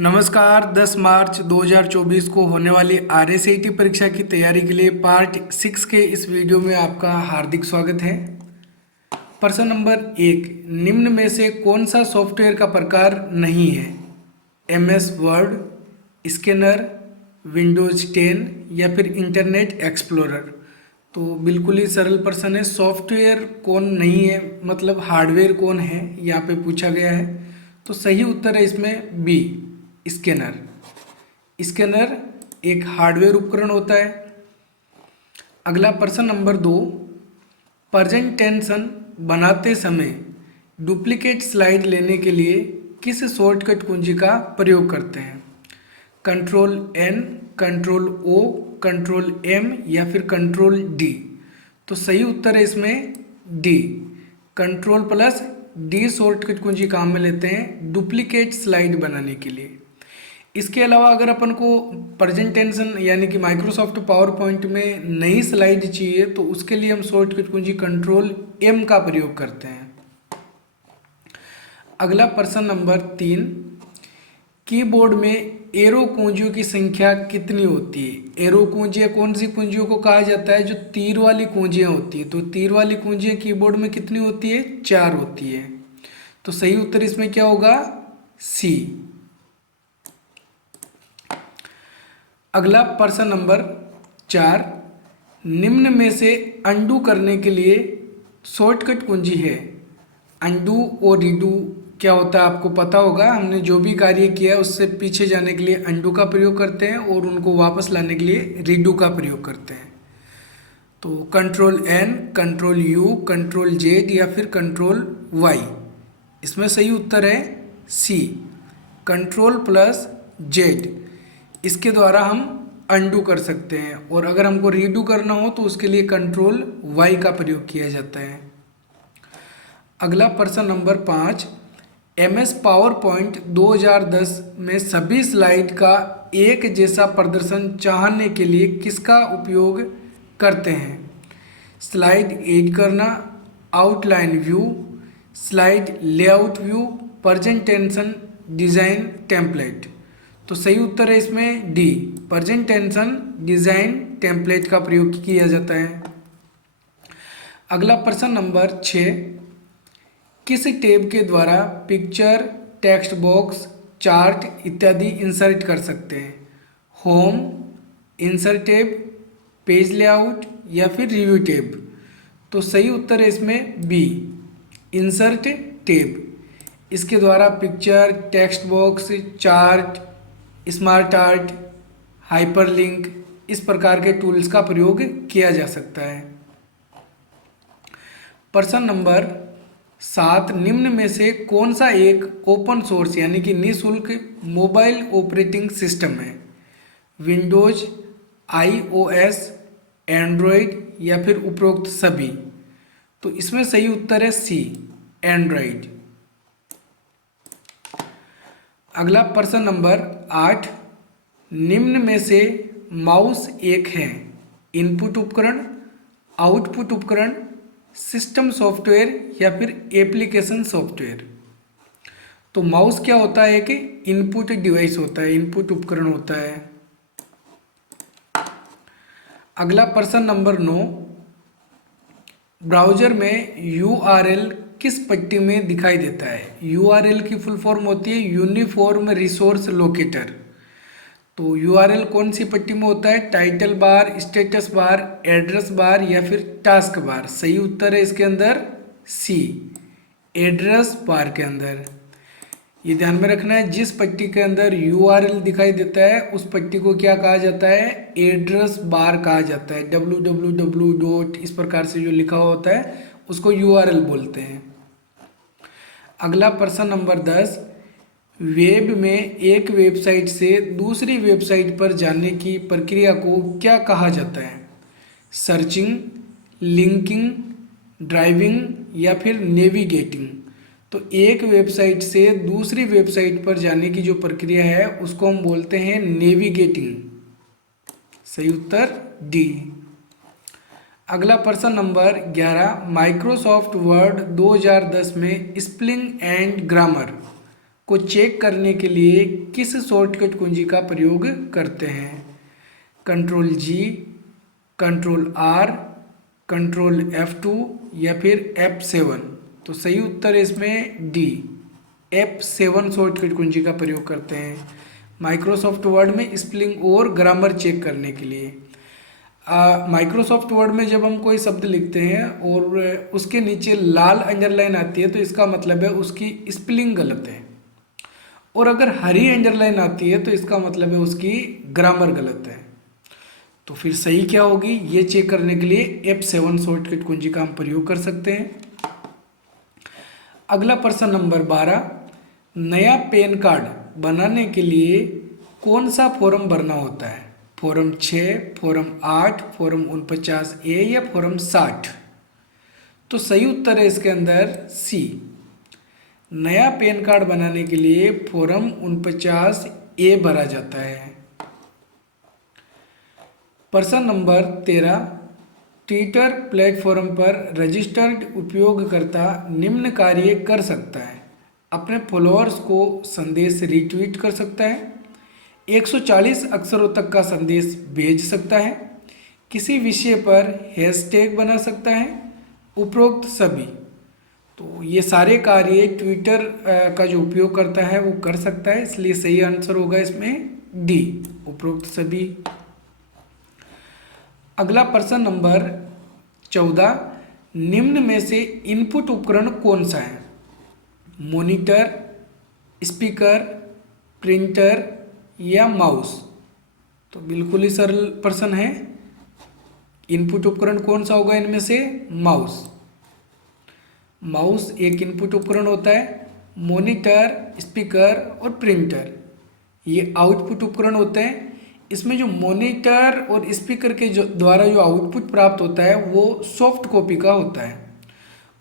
नमस्कार। 10 मार्च 2024 को होने वाली आरएसआईटी परीक्षा की तैयारी के लिए पार्ट 6 के इस वीडियो में आपका हार्दिक स्वागत है। प्रश्न नंबर 1, निम्न में से कौन सा सॉफ्टवेयर का प्रकार नहीं है? एमएस वर्ड, स्कैनर, विंडोज 10 या फिर इंटरनेट एक्सप्लोरर। तो बिल्कुल ही सरल प्रश्न है। सॉफ्टवेयर कौन नहीं है मतलब हार्डवेयर कौन है, यहाँ पे पूछा गया है। तो सही उत्तर है इसमें बी, स्कैनर। स्कैनर एक हार्डवेयर उपकरण होता है। अगला प्रश्न नंबर 2, प्रेजेंटेशन बनाते समय डुप्लीकेट स्लाइड लेने के लिए किस शॉर्टकट कुंजी का प्रयोग करते हैं? Control N, control O, control M या फिर कंट्रोल डी। तो सही उत्तर है इसमें D, control plus D shortcut कुंजी काम में लेते हैं डुप्लीकेट स्लाइड बनाने के लिए। इसके अलावा अगर अपन को प्रेजेंटेशन यानी कि माइक्रोसॉफ्ट पावर पॉइंट में नई स्लाइड चाहिए तो उसके लिए हम शॉर्टकट कुंजी कंट्रोल एम का प्रयोग करते हैं। अगला प्रश्न नंबर 3, कीबोर्ड में एरो कुंजियों की संख्या कितनी होती है? एरो कुंजियाँ कौन सी कुंजियों को कहा जाता है? जो तीर वाली कुंजियाँ होती है। तो तीर वाली कुंजियाँ कीबोर्ड में कितनी होती है? 4 होती है। तो सही उत्तर इसमें क्या होगा? सी। अगला प्रश्न नंबर 4, निम्न में से अंडू करने के लिए शॉर्टकट कुंजी है। अंडू और रीडू क्या होता है आपको पता होगा। हमने जो भी कार्य किया है उससे पीछे जाने के लिए अंडू का प्रयोग करते हैं और उनको वापस लाने के लिए रीडू का प्रयोग करते हैं। तो control N, control U, control Z या फिर कंट्रोल वाई। इसमें सही उत्तर है सी, कंट्रोल प्लस जेड। इसके द्वारा हम अंडू कर सकते हैं और अगर हमको रीडू करना हो तो उसके लिए कंट्रोल वाई का प्रयोग किया जाता है। अगला प्रश्न नंबर 5, एमएस पावर पॉइंट 2010 में सभी स्लाइड का एक जैसा प्रदर्शन चाहने के लिए किसका उपयोग करते हैं? स्लाइड एड करना, outline view, slide layout view, presentation design template. तो सही उत्तर है इसमें डी, प्रेजेंटेशन डिज़ाइन टेम्पलेट का प्रयोग किया जाता है। अगला प्रश्न नंबर 6, किस टैब के द्वारा पिक्चर, टेक्स्ट बॉक्स, चार्ट इत्यादि इंसर्ट कर सकते हैं? Home, insert tab, page layout या फिर रिव्यू टैब। तो सही उत्तर है इसमें बी, इंसर्ट टैब। इसके द्वारा picture, text box, chart, smart art, hyperlink इस प्रकार के टूल्स का प्रयोग किया जा सकता है। प्रश्न नंबर 7, निम्न में से कौन सा एक ओपन सोर्स यानी कि निःशुल्क मोबाइल ऑपरेटिंग सिस्टम है? विंडोज, आईओएस, एंड्रॉयड या फिर उपरोक्त सभी। तो इसमें सही उत्तर है सी, एंड्रॉयड। अगला प्रश्न नंबर 8, निम्न में से माउस एक है? इनपुट उपकरण, आउटपुट उपकरण, सिस्टम सॉफ्टवेयर या फिर एप्लीकेशन सॉफ्टवेयर। तो माउस क्या होता है? एक इनपुट डिवाइस होता है, इनपुट उपकरण होता है। अगला प्रश्न नंबर 9, ब्राउज़र में यूआरएल किस पट्टी में दिखाई देता है? यूआरएल की फुल फॉर्म होती है यूनिफॉर्म रिसोर्स लोकेटर। तो यूआरएल कौन सी पट्टी में होता है? Title bar, status bar, address bar या फिर टास्क बार। सही उत्तर है इसके अंदर सी, एड्रेस बार के अंदर। ये ध्यान में रखना है, जिस पट्टी के अंदर यूआरएल दिखाई देता है उस पट्टी को क्या कहा जाता है? एड्रेस बार कहा जाता है। www. इस प्रकार से जो लिखा हुआ होता है उसको यूआरएल बोलते हैं। अगला प्रश्न नंबर 10, वेब में एक वेबसाइट से दूसरी वेबसाइट पर जाने की प्रक्रिया को क्या कहा जाता है? सर्चिंग, लिंकिंग, ड्राइविंग या फिर नेविगेटिंग। तो एक वेबसाइट से दूसरी वेबसाइट पर जाने की जो प्रक्रिया है उसको हम बोलते हैं नेविगेटिंग। सही उत्तर डी। अगला प्रश्न नंबर 11, माइक्रोसॉफ्ट वर्ड 2010 में स्पेलिंग एंड ग्रामर को चेक करने के लिए किस शॉर्टकट कुंजी का प्रयोग करते हैं? Control G, control R, control F2 या फिर F7। तो सही उत्तर है इसमें डी, F7 शॉर्टकट कुंजी का प्रयोग करते हैं माइक्रोसॉफ्ट वर्ड में स्पेलिंग और ग्रामर चेक करने के लिए। माइक्रोसॉफ्ट वर्ड में जब हम कोई शब्द लिखते हैं और उसके नीचे लाल अंडरलाइन आती है तो इसका मतलब है उसकी स्पेलिंग गलत है, और अगर हरी अंडरलाइन आती है तो इसका मतलब है उसकी ग्रामर गलत है। तो फिर सही क्या होगी ये चेक करने के लिए F7 शॉर्टकट कुंजी का हम प्रयोग कर सकते हैं। अगला प्रश्न नंबर 12, नया पैन कार्ड बनाने के लिए कौन सा फॉर्म भरना होता है? फॉर्म 6, फॉर्म 8, फॉर्म 49A या फॉर्म 60? तो सही उत्तर है इसके अंदर सी, नया पैन कार्ड बनाने के लिए फॉर्म 49A भरा जाता है। प्रश्न नंबर 13, ट्विटर प्लेटफॉर्म पर रजिस्टर्ड उपयोगकर्ता निम्न कार्य कर सकता है। अपने फॉलोअर्स को संदेश रिट्वीट कर सकता है, 140 अक्षरों तक का संदेश भेज सकता है, किसी विषय पर हैशटैग बना सकता है, उपरोक्त सभी। तो ये सारे कार्य ट्विटर का जो उपयोग करता है वो कर सकता है, इसलिए सही आंसर होगा इसमें डी, उपरोक्त सभी। अगला प्रश्न नंबर 14, निम्न में से इनपुट उपकरण कौन सा है? मॉनिटर, स्पीकर, प्रिंटर या माउस? तो बिल्कुल ही सरल प्रश्न है, इनपुट उपकरण कौन सा होगा इनमें से? माउस। माउस एक इनपुट उपकरण होता है, मॉनिटर, स्पीकर और प्रिंटर ये आउटपुट उपकरण होते हैं। इसमें जो मॉनिटर और स्पीकर के द्वारा जो आउटपुट प्राप्त होता है वो सॉफ्ट कॉपी का होता है,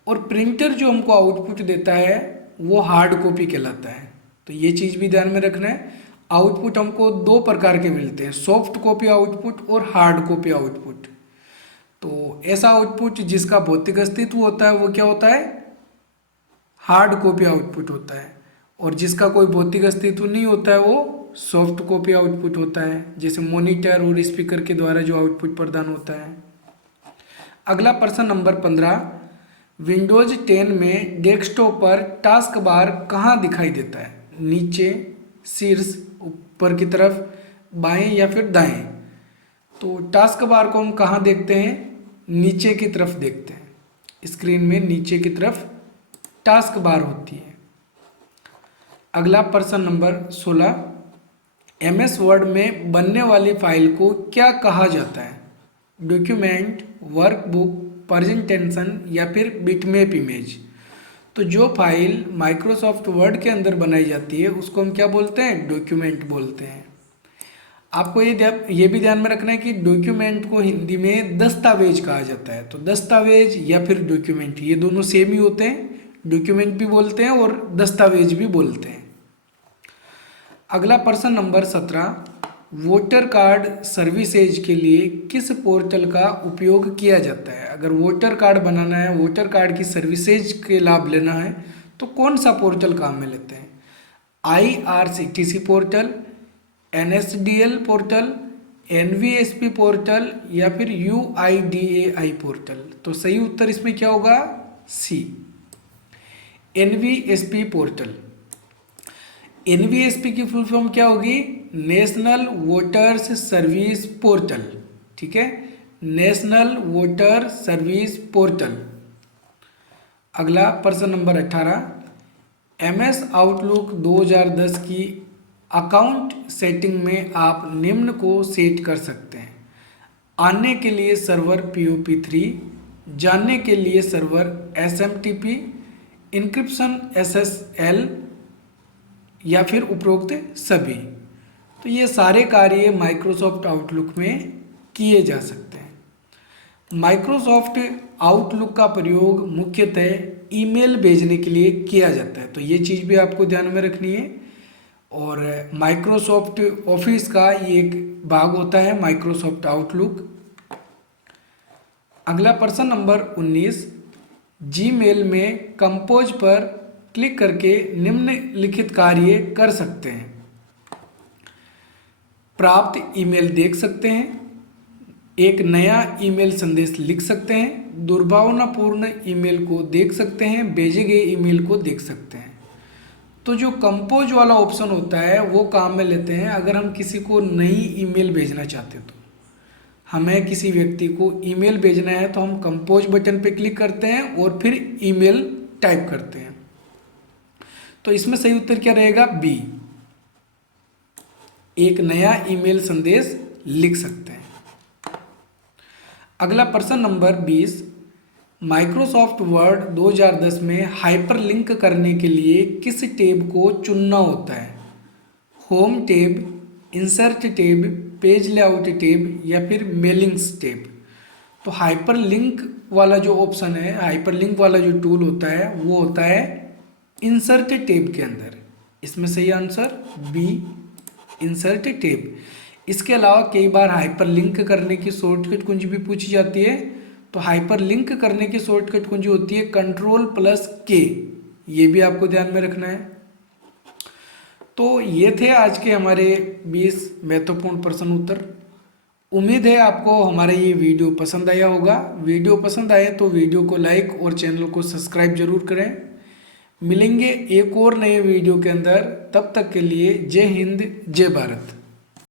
और प्रिंटर जो हमको आउटपुट देता है वो हार्ड कॉपी कहलाता है। तो ये चीज़ भी ध्यान में रखना है, आउटपुट हमको दो प्रकार के मिलते हैं, सॉफ्ट कॉपी आउटपुट और हार्ड कॉपी आउटपुट। तो ऐसा आउटपुट जिसका भौतिक अस्तित्व होता है वो क्या होता है? हार्ड कॉपी आउटपुट होता है, और जिसका कोई भौतिक अस्तित्व नहीं होता है वो सॉफ्ट कॉपी आउटपुट होता है, जैसे मॉनिटर और स्पीकर के द्वारा जो आउटपुट प्रदान होता है। अगला प्रश्न नंबर 15, विंडोज 10 में डेस्कटॉप पर टास्क बार कहाँ दिखाई देता है? नीचे, शीर्ष, ऊपर की तरफ, बाएं या फिर दाएं? तो टास्क बार को हम कहाँ देखते हैं? नीचे की तरफ देखते हैं, स्क्रीन में नीचे की तरफ टास्क बार होती है। अगला प्रश्न नंबर 16, MS वर्ड में बनने वाली फाइल को क्या कहा जाता है? डॉक्यूमेंट, वर्कबुक, प्रेजेंटेशन या फिर बिटमैप इमेज? तो जो फाइल माइक्रोसॉफ्ट वर्ड के अंदर बनाई जाती है उसको हम क्या बोलते हैं? डॉक्यूमेंट बोलते हैं। आपको ये भी ध्यान में रखना है कि डॉक्यूमेंट को हिंदी में दस्तावेज कहा जाता है। तो दस्तावेज या फिर डॉक्यूमेंट ये दोनों सेम ही होते हैं, डॉक्यूमेंट भी बोलते हैं और दस्तावेज भी बोलते हैं। अगला प्रश्न नंबर 17, वोटर कार्ड सर्विसेज के लिए किस पोर्टल का उपयोग किया जाता है? अगर वोटर कार्ड बनाना है, वोटर कार्ड की सर्विसेज के लाभ लेना है तो कौन सा पोर्टल काम में लेते हैं? IRCTC portal, NSDL portal, NVSP portal या फिर UIDAI पोर्टल? तो सही उत्तर इसमें क्या होगा? सी, NVSP पोर्टल। NVSP की फुल फॉर्म क्या होगी? National voters service portal. ठीक है, नेशनल वोटर सर्विस पोर्टल। अगला प्रश्न नंबर 18, MS आउटलुक 2010 की अकाउंट सेटिंग में आप निम्न को सेट कर सकते हैं: आने के लिए सर्वर POP3, जानने के लिए सर्वर SMTP, इंक्रिप्शन SSL या फिर उपरोक्त सभी। तो ये सारे कार्य माइक्रोसॉफ्ट आउटलुक में किए जा सकते हैं। माइक्रोसॉफ्ट आउटलुक का प्रयोग मुख्यतः ईमेल भेजने के लिए किया जाता है, तो ये चीज़ भी आपको ध्यान में रखनी है। और माइक्रोसॉफ्ट ऑफिस का ये एक भाग होता है माइक्रोसॉफ्ट आउटलुक। अगला प्रश्न नंबर 19, जीमेल में कंपोज पर क्लिक करके निम्नलिखित कार्य कर सकते हैं। प्राप्त ईमेल देख सकते हैं, एक नया ईमेल संदेश लिख सकते हैं, दुर्भावनापूर्ण ईमेल को देख सकते हैं, भेजे गए ईमेल को देख सकते हैं। तो जो कंपोज वाला ऑप्शन होता है वो काम में लेते हैं अगर हम किसी को नई ईमेल भेजना चाहते हैं। तो हमें किसी व्यक्ति को ईमेल भेजना है तो हम कंपोज बटन पे क्लिक करते हैं और फिर ईमेल टाइप करते हैं। तो इसमें सही उत्तर क्या रहेगा? बी, एक नया ईमेल संदेश लिख सकते हैं। अगला प्रश्न नंबर 20, माइक्रोसॉफ्ट वर्ड 2010 में हाइपरलिंक करने के लिए किस टैब को चुनना होता है? Home tab, insert tab, page layout tab या फिर मेलिंग्स टैब? तो हाइपरलिंक वाला जो ऑप्शन है, हाइपरलिंक वाला जो टूल होता है वो होता है इंसर्ट टैब के अंदर। इसमें सही आंसर बी, इंसर्ट टैब। इसके अलावा कई बार हाइपरलिंक करने की शॉर्टकट कुंजी भी पूछी जाती है। तो हाइपरलिंक करने की शॉर्टकट कुंजी होती है Ctrl+K, ये भी आपको ध्यान में रखना है। तो ये थे आज के हमारे 20 महत्वपूर्ण प्रश्न उत्तर। उम्मीद है आपको हमारा ये वीडियो पसंद आया होगा। वीडियो पसंद आए तो वीडियो को लाइक और चैनल को सब्सक्राइब जरूर करें। मिलेंगे एक और नए वीडियो के अंदर, तब तक के लिए जय हिंद, जय भारत।